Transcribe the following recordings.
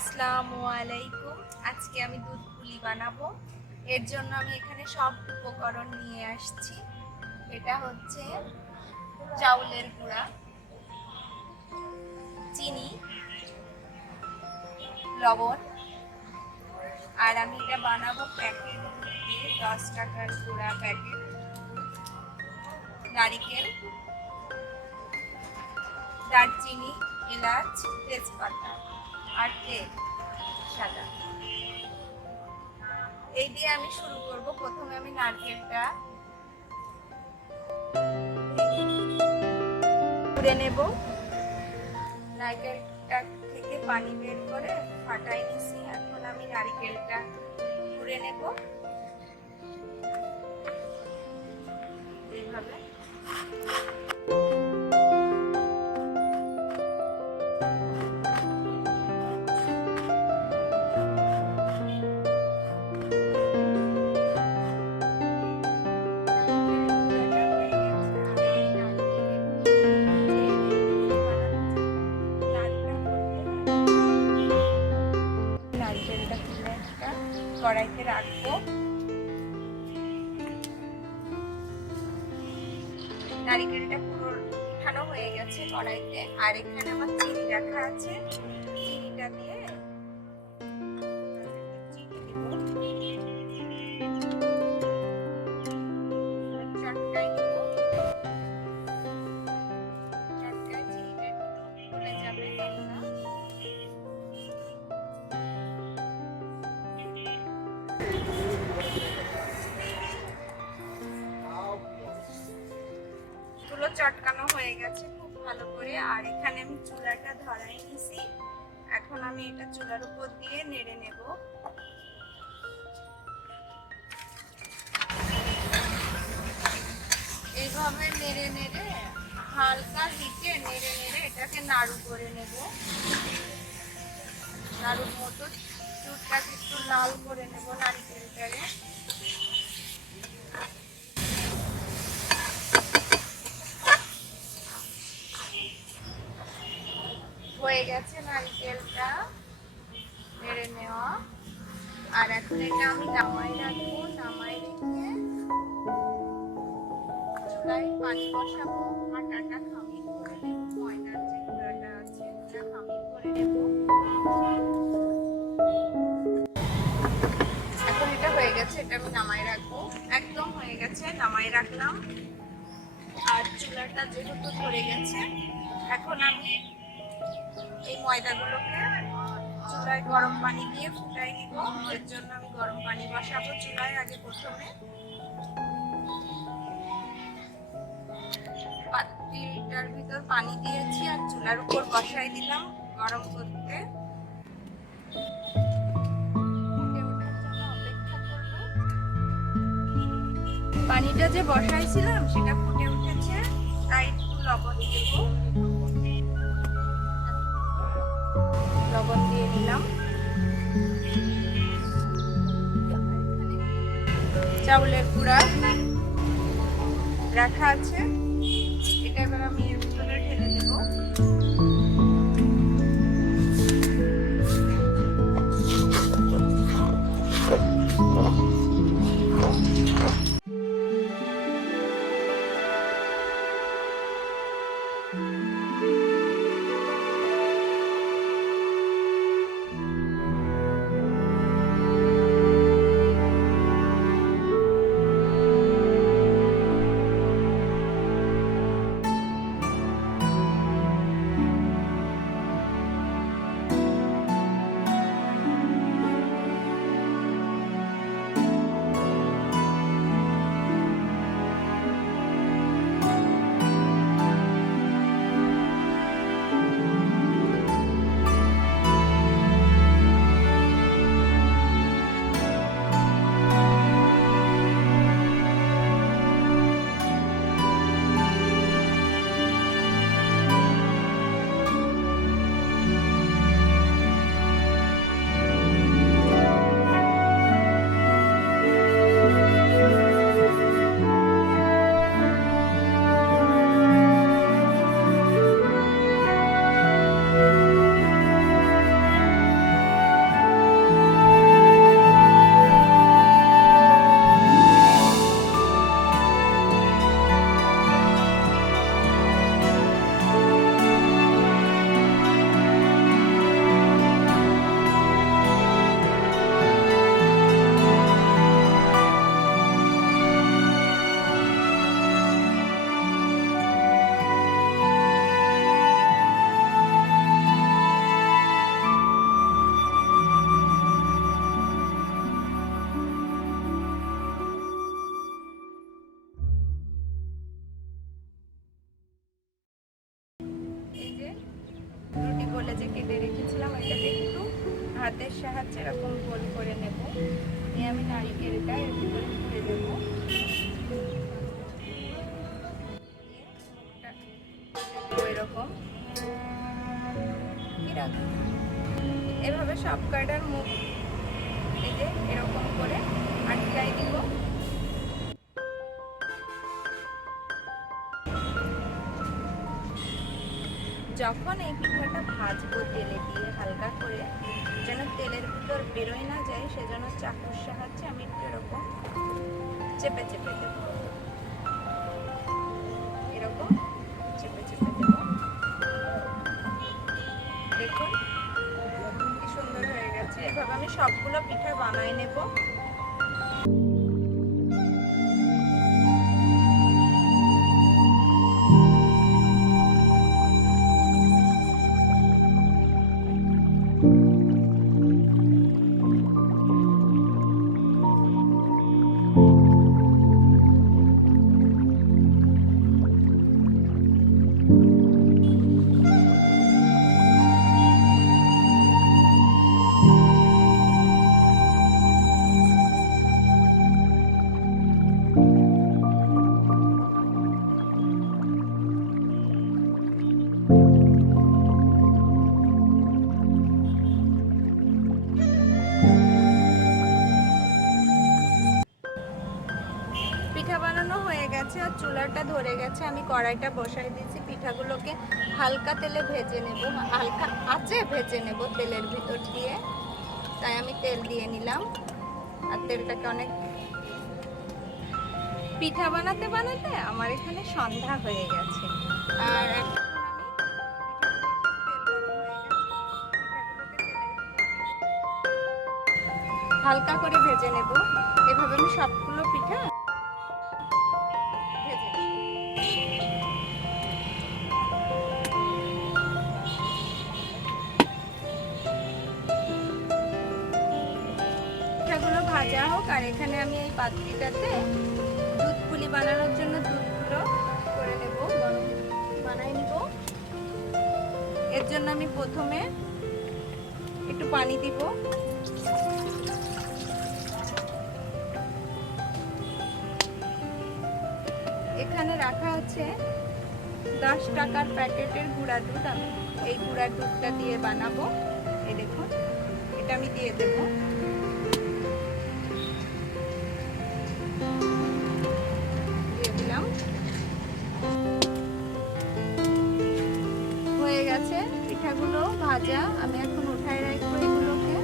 আসসালামু আলাইকুম। আজকে আমি দুধ পুলি বানাবো। এর জন্য আমি এখানে সব উপকরণ নিয়ে আসছি। এটা হচ্ছে চাউলের গুঁড়া, চিনি, লবণ, আর আমি এটা বানাবো প্যাকেট দিয়ে 10 টাকার গুঁড়া প্যাকেট, নারিকেল, দারচিনি, এলাচ, তেজপাতা আর তেল সাদা। এই দিয়ে আমি শুরু করব। প্রথমে আমি নারকেলটা কুড়ে নেব। নারকেলটা থেকে পানি বের করে ফাটাই নিছি। এখন আমি নারকেলটা কুড়ে নেব এইভাবে। নারকেলটা তুলে একটা কড়াইতে রাখবো। নারকেলটা পুরো উঠানো হয়ে গেছে কড়াইতে। আর এখানে আমার চিনি রাখা আছে, চিনিটা দিয়ে চটকাই দিব। চটকায় চিনিটা একটু গলে যাবে হালকা। তুলো চটকানো হয়ে গেছে খুব ভালো করে। আর এখানে আমি চুলাটা ধরাই নিছি। এখন আমি এটা চুলার উপর দিয়ে নেড়ে নেব। এইভাবে নেড়ে নেড়ে হালকা হিটে নেড়ে নেড়ে এটাকে নাড়ু করে নেব। নাড়ুর মতো দুধটাকে একটু লাল করে নেব নারকেলটারে। হয়ে গেছে নারকেলটা নেড়ে নেওয়া। আর এখন এটা আমি নামাই রাখবো। নামাই রেখে চুলায় পানি বসাবো। আটাটা খামির করে নেব। ময়দার যে গুঁড়াটা আছে ওটা খামির করে নেব। এখন এটা হয়ে গেছে, এটা আমি নামাই রাখবো। একদম হয়ে গেছে, নামাই রাখলাম। আর চুলাটা যেহেতু ধরে গেছে, এখন আমি এই ময়দাগুলোকে চুলায় গরম পানি দিয়ে ফুটাই নিব। এর জন্য আমি গরম পানি বসাবো চুলায়। আগে প্রথমে পাতিলটার ভিতর পানি দিয়েছি আর চুলার উপর বসাই দিলাম গরম করতে। পানিটা যে বসাইছিলাম সেটা ফুটে উঠেছে, তাই একটু লবণ দেব। লবণ দিয়ে দিলাম। চাউলের গুঁড়া রাখা আছে, এটা এবার আমি এর ভিতরে ঢেলে দেব। চালটা যে কেটে রেখেছিলাম এটাকে একটু হাতের সাহায্যে এরকম গোল করে নেব, নিয়ে আমি নারিকেলটা এর ভিতরে ভরে দেবো। এরকম এভাবে সব কয়টার মুখ এই যে এরকম করে আটকাই দিব। যখন এই পিঠাটা ভাজবো তেলে দিয়ে হালকা করে, যেন তেলের ভিতর বেরোয় না যায়, সেজন্য চাকুর সাহায্যে আমি একটু এরকম চেপে চেপে দেব, এরকম চেপে চেপে দেব। দেখুন কি সুন্দর হয়ে গেছে। এভাবে আমি সবগুলো পিঠা বানাই নেব। পিঠা বানানো হয়ে গেছে আর চুলাটা ধরে গেছে, আমি কড়াইটা বসাই দিয়েছি। পিঠাগুলোকে হালকা তেলে ভেজে নেব, হালকা আঁচে ভেজে নেব তেলের ভিতর দিয়ে। তাই আমি তেল দিয়ে নিলাম আর তেলটাকে অনেক, পিঠা বানাতে বানাতে আমার এখানে সন্ধ্যা হয়ে গেছে। আর হালকা করে ভেজে নেব। এভাবে আমি সবগুলো পিঠা ভেজে নেব। পিঠাগুলো ভাজা হোক, আর এখানে আমি এই পাত্রটাতে দুধ পুলি বানানোর জন্য দুধগুলো করে নেব, গরম বানাই নিব। এর জন্য আমি প্রথমে একটু পানি দিব। এখানে রাখা আছে 10 টাকার প্যাকেটের গুঁড়া দুধ। আমি এই গুঁড়া দুধটা দিয়ে বানাবো। এই দেখুন, এটা আমি দিয়ে দেব। দিয়ে দিলাম। হয়ে গেছে পিঠাগুলো ভাজা। আমি এখন উঠায় রাখবো এগুলোকে।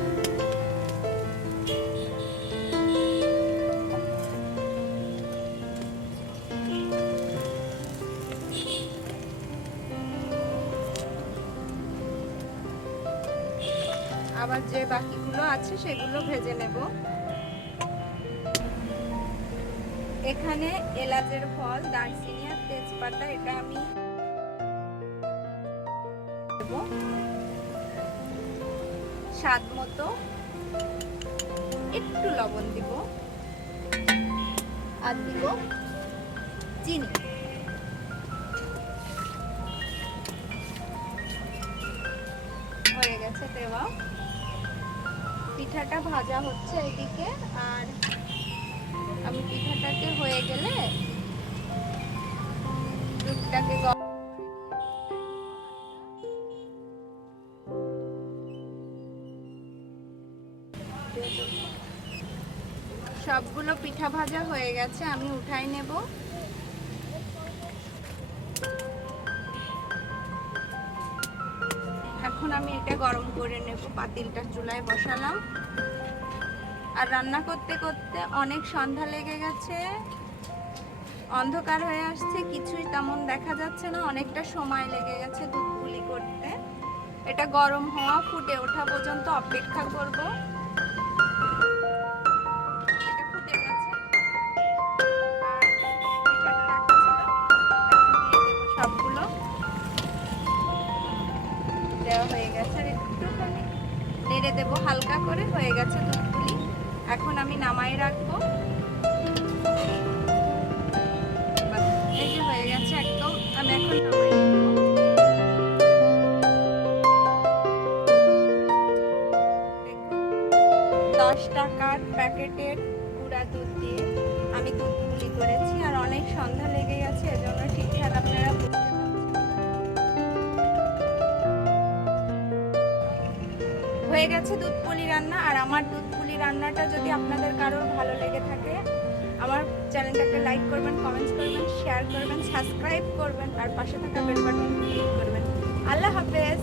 আবার যে বাকিগুলো আছে সেগুলো ভেজে নেব। এখানে এলাচের ফল, দারচিনি আর তেজপাতা, এটা আমি দেব। স্বাদ মতো একটু লবণ দিব আর দিব চিনি। হয়ে গেছে দেওয়া। পিঠাটা ভাজা হচ্ছে এদিকে, আর আমি পিঠাটাকে হয়ে গেলে দুধটাকে সবগুলো পিঠা ভাজা হয়ে গেছে, আমি উঠাই নেব। এখন আমি এটা গরম করে নেব। পাতিলটা চুলায় বসালাম। আর রান্না করতে করতে অনেক সন্ধ্যা লেগে গেছে, অন্ধকার হয়ে আসছে, কিছুই তেমন দেখা যাচ্ছে না। অনেকটা সময় লেগে গেছে দুধ পুলি করতে। এটা গরম হওয়া, ফুটে ওঠা পর্যন্ত অপেক্ষা করব। এটা ফুটে গেছে আর পিঠাটা রাখা ছিল, এখন দিয়ে দেবো সবগুলো। দেওয়া হয়ে গেছে আর একটুখানি নেড়ে দেবো হালকা করে। হয়ে গেছে দুধ পুলি। এখন আমি নামাই রাখবো। এই যে হয়ে গেছে একদম। আমি এখন নামাই রাখবো। টাকার প্যাকেটের গুঁড়া দুধ দিয়ে আমি দুধ পুলি করেছি। আর অনেক সন্ধ্যা লেগে গেছে, এজন্য ঠিকঠাক আপনারা বুঝতে পারছেন না। হয়ে গেছে দুধ পুলি রান্না। আর আমার দুধ পুলি রান্নাটা যদি আপনাদের কারোর ভালো লেগে থাকে, আমার চ্যানেলটাকে লাইক করবেন, কমেন্টস করবেন, শেয়ার করবেন, সাবস্ক্রাইব করবেন আর পাশে থাকা বেল বাটন ক্লিক করবেন। আল্লাহ হাফেজ।